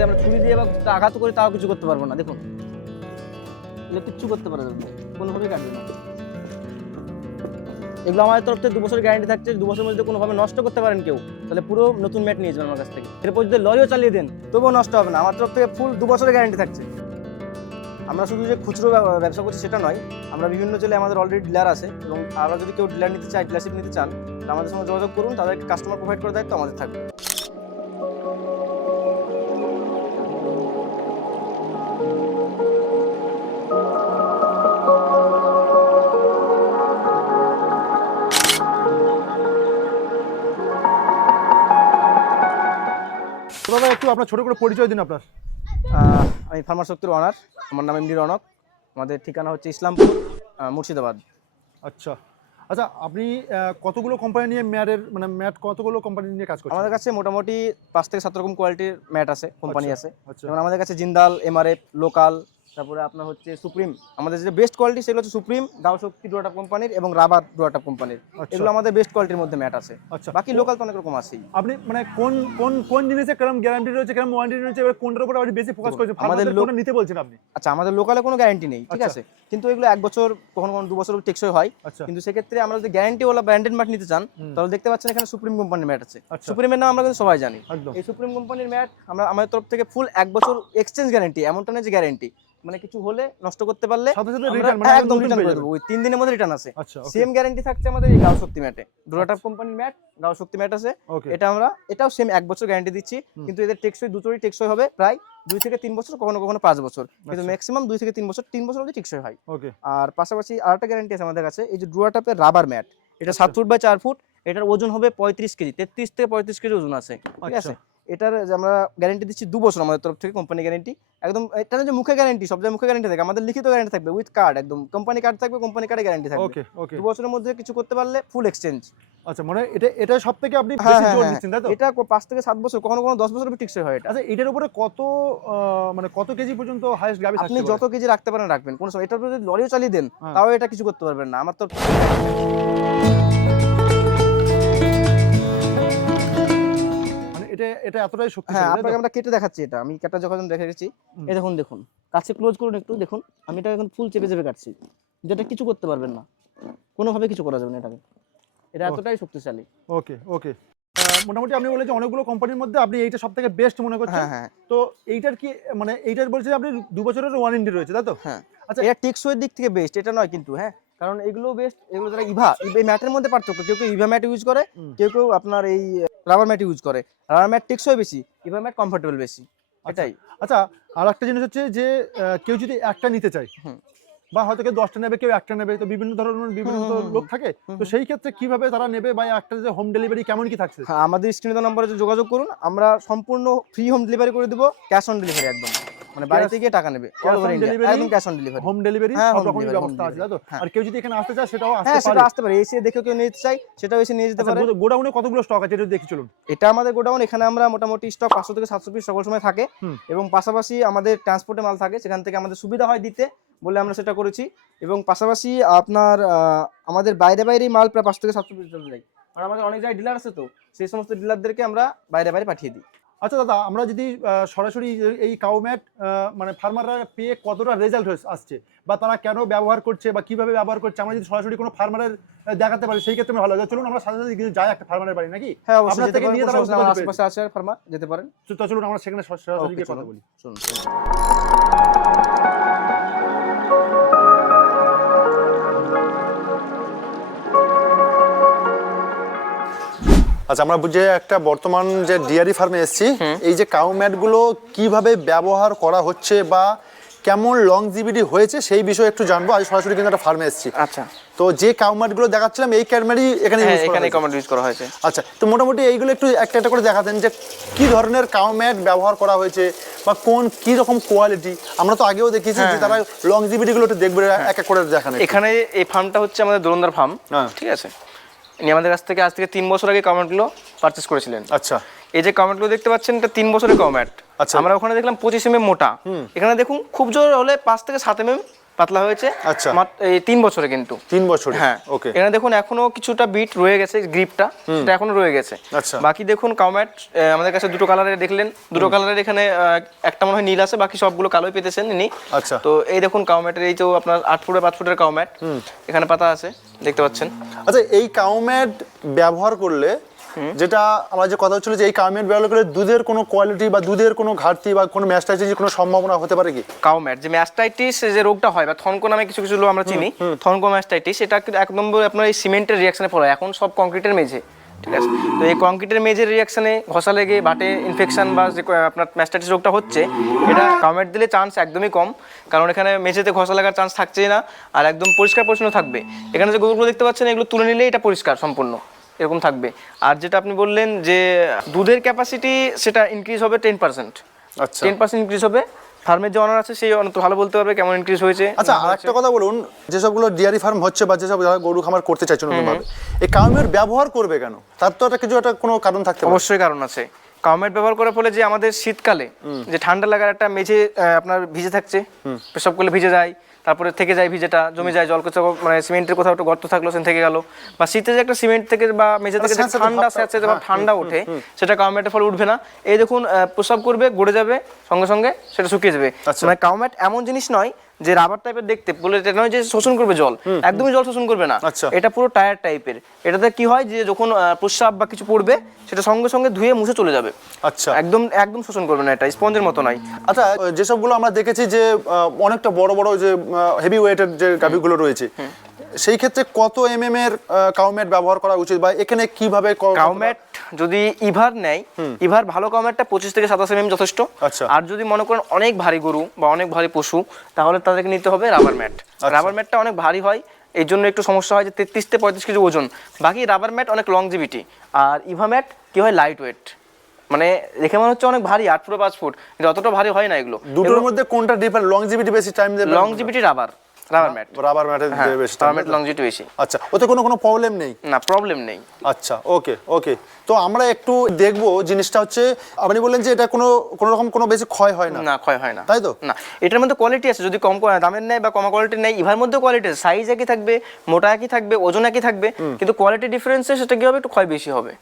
যদি আমরা ছুরি দিয়ে বা আঘাত করি তাও কিছু করতে পারবো না। দেখুন এগুলো কিচ্ছু করতে পারা যাবে না, কোনোভাবেই কাটবে না। এগুলো আমাদের তরফ থেকে 2 বছর গ্যারান্টি থাকছে। 2 বছরের মধ্যে কোনোভাবে নষ্ট করতে পারেন কেউ, তাহলে পুরো নতুন ম্যাট নিয়ে যাবেন আমার কাছ থেকে। এরপর যদি লরিও চালিয়ে দেন তবুও নষ্ট হবে না, আমার তরফ থেকে ফুল 2 বছরের গ্যারান্টি থাকছে। আমরা শুধু যে খুচরো ব্যবসা করছি সেটা নয়, আমরা বিভিন্ন জেলায় আমাদের অলরেডি ডিলার আছে, এবং আমরা যদি কেউ ডিলার নিতে চায়, ডিলারশিপ নিতে চান, তাহলে আমাদের সঙ্গে যোগাযোগ করুন, তাদেরকে কাস্টমার প্রোভাইড করার দায়িত্ব আমাদের থাকবে। তো দাদা একটু আপনার ছোট করে পরিচয় দিন আপনার। আমি ফার্মার শক্তির অনার, আমার নাম এমডি রনক, আমাদের ঠিকানা হচ্ছে ইসলামপুর, মুর্শিদাবাদ। আচ্ছা আচ্ছা, আপনি কতগুলো কোম্পানি নিয়ে ম্যাট কতগুলো কোম্পানি নিয়ে কাজ করছেন? আমাদের কাছে মোটামুটি 5 থেকে 7 রকম কোয়ালিটির ম্যাট আছে, কোম্পানি আছে। আচ্ছা যেমন আমাদের কাছে জিন্দাল, এমআরএফ, লোকাল, তারপরে আপনার হচ্ছে সুপ্রিম। আমাদের যে বেস্ট কোয়ালিটি সেগুলো হচ্ছে সুপ্রিম, গাও শক্তি ডুয়াটাপ কোম্পানির এবং রাবার ডুয়াটাপ কোম্পানির। এগুলো আমাদের বেস্ট কোয়ালিটির মধ্যে ম্যাট আছে। আচ্ছা, বাকি লোকাল তো অনেক রকম আছেই। আপনি মানে কোন কোন কোন জিনিসে কিরকম গ্যারান্টি রয়েছে, কিরকম ওয়ারেন্টি রয়েছে, এবার কোনটার উপর আপনি বেশি ফোকাস করছেন? আমাদের কোনটা নিতে বলছেন আপনি? আচ্ছা, আমাদের লোকালে কোনো গ্যারান্টি নেই, ঠিক আছে, কিন্তু এগুলো 1 বছর, কখনো কখনো 2 বছর টেকসই হয়। কিন্তু সেক্ষেত্রে আমরা যদি গ্যারান্টি ওলা ব্র্যান্ডেড ম্যাট নিতে চান, তাহলে দেখতে পাচ্ছেন এখানে সুপ্রিম কোম্পানির ম্যাট আছে। সুপ্রিমের নাম আমরা কিন্তু সবাই জানি। এই সুপ্রিম কোম্পানির ম্যাট আমরা আমাদের তরফ থেকে ফুল 1 বছর এক্সচেঞ্জ গ্যারান্টি, এমনটা না যে গ্যারান্টি মানে কিছু হলে নষ্ট করতে পারলে একদম রিটার্ন করে দেবো, ওই 3 দিনের মধ্যে রিটার্ন আছে। সেম গ্যারান্টি থাকছে আমাদের এই গাও শক্তি ম্যাটে, ডুরাটাপ কোম্পানির ম্যাট, গাও শক্তি ম্যাট আছে। এটাও সেম 1 বছর গ্যারান্টি দিচ্ছি, কিন্তু এদের টেকসই দুটোরই টেকসই হবে প্রায় 2 থেকে 3 বছর, কখনো কখনো 5 বছর, কিন্তু ম্যাক্সিমাম 2 থেকে 3 বছর, 3 বছর অবধি টেকসই হয়। আর পাশাপাশি আরেকটা গ্যারান্টি আছে আমাদের কাছে, এই যে ডুরাটাপের রাবার ম্যাট, এটা 7 ফুট বাই 4 ফুট, এটার ওজন হবে 35 কেজি, 33 থেকে 35 কেজি ওজন আছে, ঠিক আছে। এটার আমরা গ্যারান্টি দিচ্ছি 2 বছর আমাদের তরফ থেকে, কোম্পানি গ্যারান্টি একদম। এটা যে মুখে গ্যারান্টি, সব জায়গায় মুখে গ্যারান্টি থাকে, আমাদের লিখিত গ্যারান্টি থাকবে উইথ কার্ড, একদম কোম্পানি কার্ড থাকবে, কোম্পানি কার্ডে গ্যারান্টি থাকবে। 2 বছরের মধ্যে কিছু করতে পারলে ফুল এক্সচেঞ্জ। আচ্ছা, মানে এটা সবথেকে আপনি বেশি জোর দিচ্ছেন, তাই তো? এটা 5 থেকে 7 বছর, কখনো কখনো 10 বছর টিকসই হয় এটা। আচ্ছা, এটার উপরে কত কেজি পর্যন্ত হাইয়েস্ট গাবি থাকতে পারে? আপনি যত কেজি রাখতে পারেন রাখবেন, কোনো সময়। এটার উপরে যদি লরিও চালিয়ে দেন তাও এটা কিছু করতে পারবেন না, আমার তো। এটা এতটাই শক্তিশালী। হ্যাঁ, আপনাকে আমরা কেটে দেখাচ্ছি, এটা আমি কাটা যখন দেখে গেছি। এই দেখুন কাছে ক্লোজ করুন একটু, দেখুন আমি এটা এখন ফুল চেপে চেপে কাটছি, যেটা কিছু করতে পারবেন না, কোনোভাবে কিছু করা যাবে না এটাকে, এটা এতটাই শক্তিশালী। ওকে, মোটামুটি আপনি বলেছেন অনেকগুলো কোম্পানির মধ্যে আপনি এইটা সবথেকে বেস্ট মনে করছেন। হ্যাঁ, তো এইটার কি মানে এইটার বলছেন আপনি 2 বছরের ওয়ারেন্টি রয়েছে, তাই তো? হ্যাঁ, আচ্ছা, এটা টেকসইয়ের দিক থেকে বেস্ট, এটা নয় কিন্তু, হ্যাঁ, কারণ এগুলো বেস্ট, এগুলো যারা এই ম্যাটের মধ্যে পার্থক্য, কেউ ইভা ম্যাট ইউজ করে, কেউ আপনার এই রাবার ম্যাট ইউজ করে। রাবার ম্যাট টেকসই বেশি, ইভা ম্যাট কমফোর্টেবল বেশি, এটাই। আচ্ছা, আর একটা জিনিস হচ্ছে যে কেউ যদি একটা নিতে চায়, বা হয়তো কেউ 10টা নেবে, কেউ একটা নেবে, তো বিভিন্ন ধরনের বিভিন্ন লোক থাকে, তো সেই ক্ষেত্রে কিভাবে তারা নেবে, বা একটা যে হোম ডেলিভারি কেমন কি থাকছে? হ্যাঁ, আমাদের স্ক্রিনে দেওয়া নম্বরে যোগাযোগ করুন, আমরা সম্পূর্ণ ফ্রি হোম ডেলিভারি করে দেবো, ক্যাশ অন ডেলিভারি একদম, মানে বাড়িতে গিয়ে টাকা নেবে, একদম cash on delivery, home delivery সব রকম ব্যবস্থা আছে, তাই তো? আর কেউ যদি এখানে আসতে চায় সেটাও আসতে পারে, এসে দেখে কেউ নিতে চাই সেটাও এসে নিয়ে যেতে পারে। গোডাউনে কতগুলো স্টক আছে এটা দেখি চলুন। এটা আমাদের গোডাউন, এখানে আমরা মোটামুটি স্টক 500 থেকে 700 পিস সকল সময় থাকে, এবং পাশাপাশি আমাদের ট্রান্সপোর্টে মাল থাকে, সেখান থেকে আমাদের সুবিধা হয় দিতে বলে আমরা সেটা করেছি, এবং পাশাপাশি আপনার আমাদের বাইরেই মাল প্রায় 500 থেকে 700 পিস চলে যায়, আর আমাদের অনেক জায়গায় ডিলার আছে, তো সেই সমস্ত ডিলারদেরকে আমরা বাইরে পাঠিয়ে দিই। আচ্ছা দাদা, আমরা যদি সরাসরি এই কাউ ম্যাট মানে ফার্মাররা পেয়ে কতটা রেজাল্ট আসছে, বা তারা কেন ব্যবহার করছে বা কিভাবে ব্যবহার করছে, আমরা যদি সরাসরি কোনো ফার্মারের দেখাতে পারি সেই ক্ষেত্রে ভালো লাগে। চলুন আমরা সাথে সাথে যাই একটা ফার্মারের বাড়ি, নাকি? হ্যাঁ, অবশ্যই যেতে পারেন, আমার আশেপাশে আছে ফার্মার, যেতে পারেন। তো চলুন আমরা সেখানে সরাসরি গিয়ে কথা বলি। চলুন। আচ্ছা, আমরা যে একটা বর্তমান যে ডেয়ারি ফার্মে এসেছি, এই যে কাউ ম্যাটগুলো কিভাবে ব্যবহার করা হচ্ছে বা কেমন লংজিভিটি হয়েছে সেই বিষয়ে একটু জানবো। আজ সরাসরি কিন্তু একটা ফার্মে এসেছি। আচ্ছা, তো যে কাউ ম্যাটগুলো দেখাচ্ছিলাম এই ক্যাডমেরি এখানে ইউজ করা হয়েছে। আচ্ছা, তো মোটামুটি এইগুলো একটু একটা একটা করে দেখাতেন যে কি ধরনের কাউ ম্যাট ব্যবহার করা হয়েছে বা কি রকম কোয়ালিটি। আমরা তো আগেও দেখেছি যে তারা লংজিভিটি গুলো একটু দেখবে, এক এক করে দেখান। এখানে এই ফার্মটা হচ্ছে আমাদের দোলন্দার ফার্ম, ঠিক আছে। ইনি আমাদের কাছ থেকে আজ থেকে 3 বছর আগে কমেন্টগুলো পারচেজ করেছিলেন। আচ্ছা, এই যে কমেন্টগুলো দেখতে পাচ্ছেন, এটা 3 বছরের কমেন্ট। আচ্ছা, আমরা ওখানে দেখলাম 25 mm মোটা, এখানে দেখুন খুব জোর হলে 5 থেকে 7 mm পাতলা হয়েছে আচ্ছা। এই 3 বছরে কিন্তু 3 বছরে হ্যাঁ ওকে এখানে দেখুন এখনো কিছুটা বিট রয়ে গেছে, গ্রিপটা সেটা এখনো রয়ে গেছে। আচ্ছা। বাকি দেখুন কাউম্যাট আমাদের কাছে দুটো কালারের দেখলেন, দুটো কালারের এখানে একটা মনে হয় নীল আছে, বাকি সবগুলো কালোই পেতেছেন ইনি। আচ্ছা। তো এই দেখুন কাউম্যাটের এই তো আপনার 8 ফুটের 5 ফুটের কাউম্যাট এখানে পাতা আছে দেখতে পাচ্ছেন। আচ্ছা, এই কাউম্যাট ব্যবহার করলে যেটা আমার যে কথা হচ্ছিল যে এই কাউম্যাট ব্যবহার করলে দুধের কোনো কোয়ালিটি বা দুধের কোনো ঘাটতি বা কোনো ম্যাস্টাইটিসের কোনো সম্ভাবনা হতে পারে কি? কাউম্যাট যে ম্যাস্টাইটিস যে রোগটা হয় বা থনকো নামে কিছু কিছু লোক আমরা চিনি, থনকো ম্যাস্টাইটিস, এটা এক নম্বর আপনার এই সিমেন্টের রিয়াকশনে ফলে, এখন সব কংক্রিটের মেঝে, ঠিক আছে? তো এই কংক্রিটের মেঝের রিয়াকশনে ঘষা লেগে বাটে ইনফেকশন বা যে আপনার ম্যাস্টাইটিস রোগটা হচ্ছে, এটা কাউম্যাট দিলে চান্স একদমই কম, কারণ এখানে মেঝেতে ঘষা লাগার চান্স থাকছেই না, আর একদম পরিষ্কার পরিচ্ছন্ন থাকবে। এখানে যে গরুগুলো দেখতে পাচ্ছেন এগুলো তুলে নিলেই এটা পরিষ্কার সম্পূর্ণ এরকম থাকবে। আর যেটা আপনি বললেন যে দুধের ক্যাপাসিটি, সেটা ইনক্রিজ হবে 10%। আচ্ছা 10% ইনক্রিজ হবে। ফার্মের যে অনার আছে সেই অনেক ভালো বলতে পারবে কেমন ইনক্রিজ হয়েছে। আচ্ছা, আর একটা কথা বলুন, যেসবগুলো ডেয়ারি ফার্ম হচ্ছে বা যেসব যারা গরু খামার করতে চাইছে নতুনভাবে, এই কাউম্যাট ব্যবহার করবে কেন? তার তো একটা কোনো কারণ থাকতে পারে। অবশ্যই কারণ আছে। কাউম্যাট ব্যবহার করার ফলে যে আমাদের শীতকালে যে ঠান্ডা লাগার একটা মেঝে আপনার ভিজে থাকছে, পেশাব করলে ভিজে যায়, তারপরে থেকে যায় ভিজেটা, জমে যায়, জল মানে সিমেন্টের কোথাও একটা গর্ত থাকলো সেখানে থেকে গেল, বা শীতে যে একটা সিমেন্ট থেকে বা মেঝে থেকে যে ঠান্ডা স্যাঁতস্যাঁতে বা ঠান্ডা ওঠে, সেটা কাউম্যাটের ফলে উঠবে না। এই দেখুন প্রসাব করবে, গড়ে যাবে, সঙ্গে সঙ্গে সেটা শুকিয়ে যাবে। মানে কাউম্যাট এমন জিনিস নয় যে রাবার টাইপের দেখতে, বলে এটা নয় যে শোষণ করবে জল, একদমই জল শোষণ করবে না। এটা পুরো টায়ার টাইপের। এটাতে কি হয় যে যখন প্রস্রাব বা কিছু পড়বে সেটা সঙ্গে সঙ্গে ধুয়ে মুছে চলে যাবে। আচ্ছা, একদম একদম শোষণ করবে না, এটা স্পঞ্জের মতো নয়। আচ্ছা, যেসবগুলো আমরা দেখেছি যে অনেকটা বড় বড় যে হেভি ওয়েটের যে গাভীগুলো রয়েছে, সেই ক্ষেত্রে কত এমএম এর কাউম্যাট ব্যবহার করা উচিত, বা এখানে কিভাবে কাউম্যাট যদি ইভার নেয়, ইভার ভালো কাউম্যাটটা 25 থেকে 27 এমএম যথেষ্ট। আচ্ছা। আর যদি মনে করেন অনেক ভারী গরু বা অনেক ভারী পশু, তাহলে তাদেরকে নিতে হবে রাবার ম্যাট। রাবার ম্যাটটা অনেক ভারী হয়, এই জন্য একটু সমস্যা হয় যে 33 থেকে 35 কেজি ওজন। বাকি রাবার ম্যাট অনেক লংজিভিটি। আর ইভা ম্যাট কি হয়, লাইট ওয়েট, মানে দেখে মনে হচ্ছে অনেক ভারী, 8 ফুট 5 ফুট, কিন্তু অতটা ভারী হয় না এগুলো। দুটোর মধ্যে কোনটা ডিফারেন্ট? লংজিভিটি বেশি টাইম দেবে? Longevity rubber mat. রাবার ম্যাটের বেশি রাবার ম্যাট লংজিভিটি বেশি। আচ্ছা, ওতে কোনো প্রবলেম নেই? না, প্রবলেম নেই। আচ্ছা, ওকে ওকে। তো আমরা একটু দেখবো জিনিসটা হচ্ছে, আপনি বললেন যে এটা কোনো রকম কোনো বেশি ক্ষয় হয় না? না, ক্ষয় হয় না, তাই তো? না, এটার মধ্যে কোয়ালিটি আছে, যদি কম দামের নেয় বা কম কোয়ালিটির নেয়, ইভার মধ্যে কোয়ালিটি আছে, সাইজ একই থাকবে, মোটা একই থাকবে, ওজন একই থাকবে, কিন্তু কোয়ালিটি ডিফারেন্সে সেটা কি হবে, একটু ক্ষয় বেশি হবে।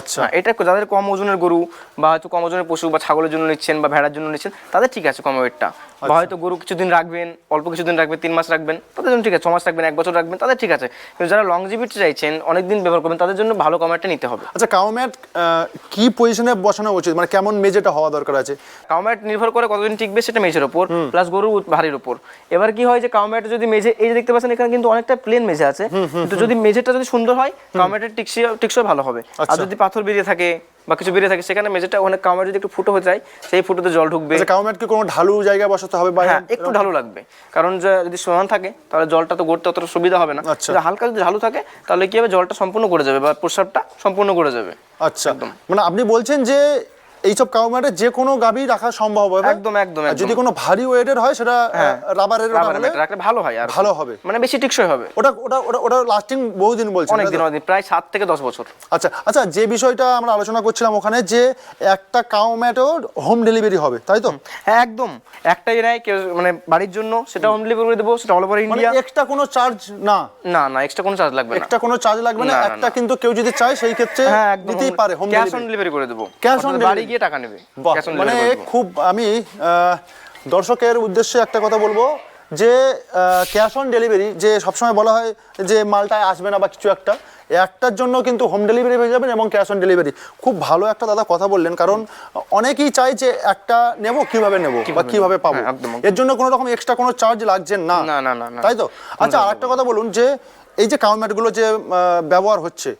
আচ্ছা, এটা যাদের কম ওজনের গরু বা হয়তো কম ওজনের পশু বা ছাগলের জন্য নিচ্ছেন বা ভেড়ার জন্য নিচ্ছেন, তাদের ঠিক আছে কম ওয়েটটা। বা হয়তো গরু কিছুদিন রাখবেন, অল্প কিছুদিন রাখবেন, 3 মাস রাখবেন, তাদের জন্য ঠিক আছে, 6 মাস রাখবেন, 1 বছর রাখবেন, তাদের ঠিক আছে। কিন্তু যারা লংজিভিটি চাইছেন, অনেকদিন ব্যবহার করবেন, তাদের জন্য ভালো কাউম্যাটটা নিতে হবে। আচ্ছা, কাউম্যাট কি পজিশনে বসানো উচিত, মানে কেমন মেজেটা হওয়া দরকার আছে? কাউম্যাট নির্ভর করে কতদিন টিকবে সেটা মেঝের উপর, প্লাস গরুর ভারীর উপর। এবার কি হয় যে কাউম্যাট যদি মেঝে, এই যে দেখতে পাচ্ছেন এখানে কিন্তু অনেকটা প্লেন মেঝে আছে, কিন্তু যদি মেঝেটা যদি সুন্দর হয়, কাউম্যাটের টিকসই ভালো হবে। আর যদি পাথর বেরিয়ে থাকে বা কিছু বেরিয়ে থাকে, সেখানে মেঝেটা অনেক কাউম্যাট যদি একটু ফুটো হয়ে যায়, সেই ফুটোতে জল ঢুকবে। আচ্ছা, কাউম্যাট কি কোনো ঢালু জায়গায় বসাতে হবে? হ্যাঁ, একটু ঢালু লাগবে, কারণ যদি সমান থাকে তাহলে জলটা তো গড়তে অতটা সুবিধা হবে না। হালকা যদি ঢালু থাকে তাহলে কি হবে, জলটা সম্পূর্ণ করে যাবে বা প্রস্রাবটা সম্পূর্ণ করে যাবে। আচ্ছা, মানে আপনি বলছেন যে এইসব কাউম্যাটে যে কোনো গাভী রাখা সম্ভব হবে? একদম একদম। যদি কোনো ভারী ওয়েটের হয় সেটা রাবারের রাখলে ভালো হয়, আর ভালো হবে, মানে বেশি টিকসই হবে। ওটা ওটা ওটা ওটা লাস্টিং বহুদিন বলছেন? অনেক দিন, প্রায় 7 থেকে 10 বছর। আচ্ছা আচ্ছা, যে বিষয়টা আমরা আলোচনা করছিলাম ওখানে, যে একটা কাউম্যাটও হোম ডেলিভারি হবে, তাই তো? হ্যাঁ, একদম। একটাই নেয় কেউ, মানে বাড়ির জন্য, সেটা হোম ডেলিভারি করে দেবো, সেটা অল ওভার ইন্ডিয়া। এক্সট্রা কোনো চার্জ না? না না, এক্সট্রা কোনো চার্জ লাগবে না। এক্সট্রা কোনো চার্জ লাগবে না, একটা কিন্তু কেউ যদি চায় সেই ক্ষেত্রে দিতেই পারে, হোম ক্যাশ অন ডেলিভারি করে দেবো, ক্যাশ অন বাড়ি গিয়ে টাকা নেবে। মানে খুব, আমি দর্শকের উদ্দেশ্যে একটা কথা বলবো যে ক্যাশ অন ডেলিভারি, যে সবসময় বলা হয় যে মালটা আসবে না বা কিছু একটার জন্য কিন্তু হোম ডেলিভারি পেয়ে যাবেন এবং ক্যাশ অন ডেলিভারি। খুব ভালো একটা দাদা কথা বললেন, কারণ অনেকেই চায় যে একটা নেব, কিভাবে নেব বা কিভাবে পাবো, এর জন্য কোনো রকম এক্সট্রা কোনো চার্জ লাগছে না, তাই তো? আচ্ছা, আর একটা কথা বলুন, যে এই যে কাউম্যাটগুলো যে ব্যবহার হচ্ছে,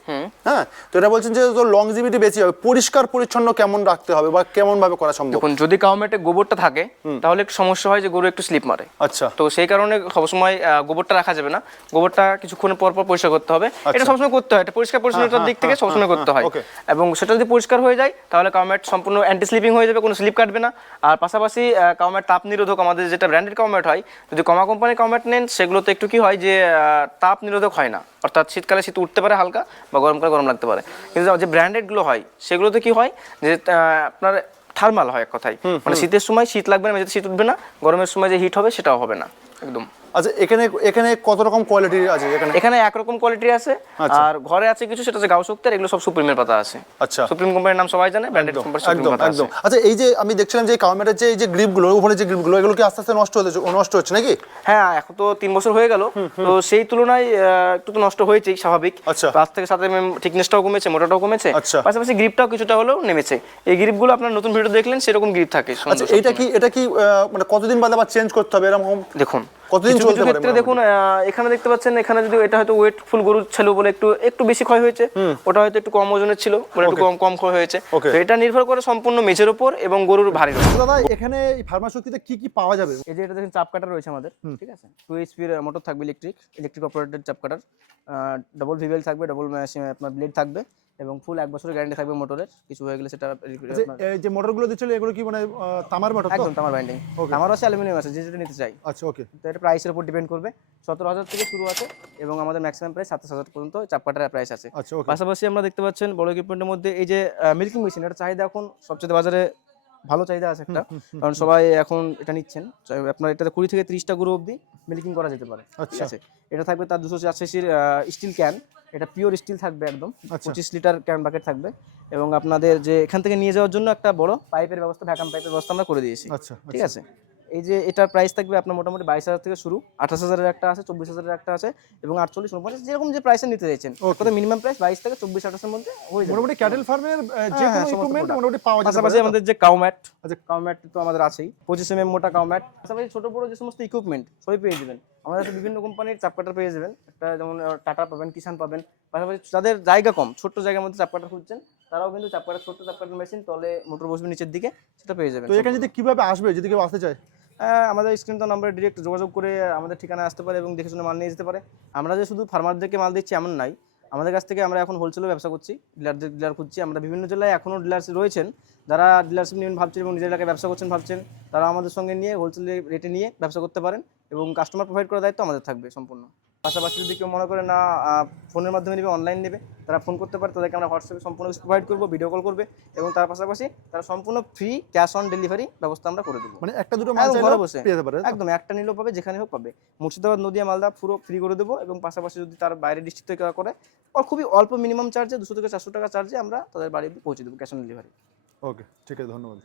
হ্যাঁ, তো এটা বলছেন যে লংজিভিটি বেশি হবে, পরিষ্কার পরিচ্ছন্ন কেমন রাখতে হবে বা কেমন ভাবে করা সম্ভব? দেখুন, যদি কাউম্যাটে গোবরটা থাকে তাহলে একটু সমস্যা হয় যে গরু একটু স্লিপ মারে। আচ্ছা, তো সেই কারণে সবসময় গোবরটা রাখা যাবে না, গোবরটা কিছুক্ষণ পর পর পরিষ্কার করতে হবে। এটা সবসময় করতে হয়, এটা পরিষ্কার পরিচ্ছন্নতার দিক থেকে সবসময় করতে হয়। এবং সেটা যদি পরিষ্কার হয়ে যায় তাহলে কাউম্যাট সম্পূর্ণ অ্যান্টি স্লিপিং হয়ে যাবে, কোনো স্লিপ কাটবে না। আর পাশাপাশি কাউম্যাট তাপ নিরোধক, আমাদের যেটা ব্র্যান্ডেড কাউম্যাট হয়, যদি কমা কোম্পানির কাউম্যাট নেন, সেগুলোতে একটু কি হয় যে তাপ নিরোধক হয় না, অর্থাৎ শীতকালে শীত উঠতে পারে হালকা, বা গরমকালে গরম লাগতে পারে। কিন্তু যে ব্র্যান্ডেডগুলো হয় সেগুলোতে কি হয় যে আপনার থার্মাল হয়, এক কথায়, মানে শীতের সময় শীত লাগবে না, মেঝেতে শীত উঠবে না, গরমের সময় যে হিট হবে সেটাও হবে না একদম। আচ্ছা, এখানে এখানে কত রকম কোয়ালিটি আছে এখানে? এখানে একরকম কোয়ালিটি আছে, আচ্ছা। আর ঘরে আছে কিছু, সেটা হচ্ছে গাও শক্তি, আর এগুলো সব সুপ্রিমের পাতা আছে। আচ্ছা, সুপ্রিম কোম্পানির নাম সবাই জানে, ব্র্যান্ডেড একদম কোম্পানি সুপ্রিম একদম পাতা আছে। একদম। আচ্ছা, এই যে আমি দেখছিলাম যে কাউমেটের যে এই যে গ্রিপগুলো, উপরে যে গ্রিপগুলো, এগুলো কি আস্তে আস্তে নষ্ট হচ্ছে নাকি? হ্যাঁ, এখন তো 3 বছর হয়ে গেল, তো সেই তুলনায় একটু তো নষ্ট হয়েছেই, স্বাভাবিক। আচ্ছা। 5 থেকে 7 mm থিকনেসটাও কমেছে, মোটাটাও কমেছে, আচ্ছা। পাশাপাশি গ্রিপটাও কিছুটা হলেও নেমেছে। এই গ্রিপগুলো আপনার নতুন ভিডিও দেখলেন সেরকম গ্রিপ থাকে। আচ্ছা, এটা কি মানে কতদিন বাদে আবার চেঞ্জ করতে হবে এরকম? দেখুন কতদিন কিছু চলতে কিছু পারে ক্ষেত্রে দেখুন, এখানে দেখতে পাচ্ছেন, এখানে যদি এটা হয়তো ওয়েটফুল গরু ছিল বলে একটু বেশি ক্ষয় হয়েছে, ওটা হয়তো একটু কম ওজনের ছিল বলে একটু কম ক্ষয় হয়েছে। Okay. তো এটা নির্ভর করে সম্পূর্ণ মেজের উপর এবং গরুর ভারীর উপর। দাদা এখানে এই ফার্মাশক্তিতে কি কি পাওয়া যাবে? এই যে এটা দেখেন চাপ কাটার রয়েছে আমাদের, ঠিক আছে, 2 HP এর মোটর থাকবে, ইলেকট্রিক অপারেটেড চাপ কাটার, ডাবল ভিভেল থাকবে, ডাবল আপনার ব্লেড থাকবে, এবং ফুল 1 বছরের গ্যারান্টি থাকবে মোটরের। কিছু হয়ে গেলে সেটা এই যে মোটরগুলো দিচ্ছিল এগুলো কি মানে তামার মোটর? একদম তামার বাইন্ডিং, তামার আছে, অ্যালুমিনিয়াম আছে, যে যেটা নিতে চাই। আচ্ছা, ওকে। তো এটা প্রাইসের উপর ডিপেন্ড করবে। 17,000 থেকে শুরু আছে, এবং আমাদের ম্যাক্সিমাম প্রাইস 27,000 পর্যন্ত চাপ কাটার প্রাইস আছে। আচ্ছা, ওকে। পাশাপাশি আমরা দেখতে পাচ্ছেন বড় ইকুইপমেন্টের মধ্যে এই যে মিল্কিং মেশিন, এটা চাহিদা এখন সবচেয়ে বাজারে ভালো চাহিদা আছে একটা, কারণ সবাই এখন এটা নিচ্ছেন। আপনার এটাতে 20 থেকে 30টা গরু অবধি মিল্কিং করা যেতে পারে, ঠিক আচ্ছা। আছে। এটা থাকবে তার 284 স্টিল ক্যান, এটা পিওর স্টিল থাকবে একদম, আচ্ছা। 25 লিটার ক্যান বাকেট থাকবে, এবং আপনাদের যে এখান থেকে নিয়ে যাওয়ার জন্য একটা বড় পাইপের ব্যবস্থা, ভ্যাকাম পাইপের ব্যবস্থা আমরা করে দিয়েছি। আচ্ছা, ঠিক আছে। এই যে এটার প্রাইস থাকবে আপনার মোটামুটি 22,000 থেকে শুরু, 28,000-এর একটা আছে, 24,000-এর একটা আছে, এবং 48, 49 যেরকম যে প্রাইসে নিতে চাইছেন। ওটা মিনিমাম প্রাইস 22 থেকে 24-28 এর মধ্যে হয়ে যাবে। মোটামুটি ক্যাটেল ফার্মের যে হ্যাঁ, কোনো সমস্ত ইকুইপমেন্ট product। মোটামুটি পাওয়া যাবে। পাশাপাশি আমাদের যে কাউম্যাট, আচ্ছা। কাউম্যাট তো আমাদের আছেই, 25 mm মোটা কাউম্যাট, পাশাপাশি ছোট বড় যে সমস্ত ইকুইপমেন্ট সবই পেয়ে যাবেন আমাদের কাছে। বিভিন্ন কোম্পানির চাপ কাটার পেয়ে যাবেন, একটা যেমন টাটা পাবেন, কিষান পাবেন। পাশাপাশি যাদের জায়গা কম, ছোট্ট জায়গার মধ্যে চাপ কাটা খুঁজছেন, তারাও কিন্তু চাপ কাটার, ছোট্ট চাপ কাটার মেশিন, তলে মোটর বসবে নিচের দিকে, সেটা পেয়ে যাবেন। তো এখানে যদি কিভাবে আসবে যদি কেউ আসতে চায়? আমাদের স্ক্রিন তো নাম্বারে ডিরেক্ট যোগাযোগ করে আমাদের ঠিকানায় আসতে পারে এবং দেখে শুনে মাল নিয়ে যেতে পারে। আমরা যে শুধু ফার্মারদেরকে মাল দিচ্ছি এমন নাই, আমাদের কাছ থেকে আমরা এখন হোলসেলও ব্যবসা করছি, ডিলার খুঁজছি। আমরা বিভিন্ন জেলায় এখনও ডিলার রয়েছেন, যারা ডিলারশিপ নেবেন ভাবছেন এবং নিজের এলাকায় ব্যবসা করছেন ভাবছেন, তারা আমাদের সঙ্গে নিয়ে হোলসেল রেটে নিয়ে ব্যবসা করতে পারেন, এবং কাস্টমার প্রোভাইড করার দায়িত্ব আমাদের থাকবে সম্পূর্ণ। পাশাপাশি যদি কেউ মনে করে না ফোনের মাধ্যমে নেবে, অনলাইন নেবে, তারা ফোন করতে পারে, তাদেরকে আমরা হোয়াটসঅ্যাপে সম্পূর্ণ প্রোভাইড করবো, ভিডিও কল করবে, এবং তার পাশাপাশি তারা সম্পূর্ণ ফ্রি ক্যাশ অন ডেলিভারি ব্যবস্থা আমরা করে দেবো। মানে একটা দুটো মাল একদম চাইলে ঘরে বসে পেয়ে যেতে পারে? একদম একটা নিলেও পাবে, যেখানে হোক পাবে। মুর্শিদাবাদ, নদিয়া, মালদা পুরো ফ্রি করে দেবো, এবং পাশাপাশি যদি তার বাইরে ডিস্ট্রিক্ট থেকে করে, খুবই অল্প মিনিমাম চার্জে 200 থেকে 400 টাকা চার্জে আমরা তাদের বাড়ি পৌঁছে দেবো, ক্যাশ অন ডেলিভারি। ওকে, ঠিক আছে, ধন্যবাদ।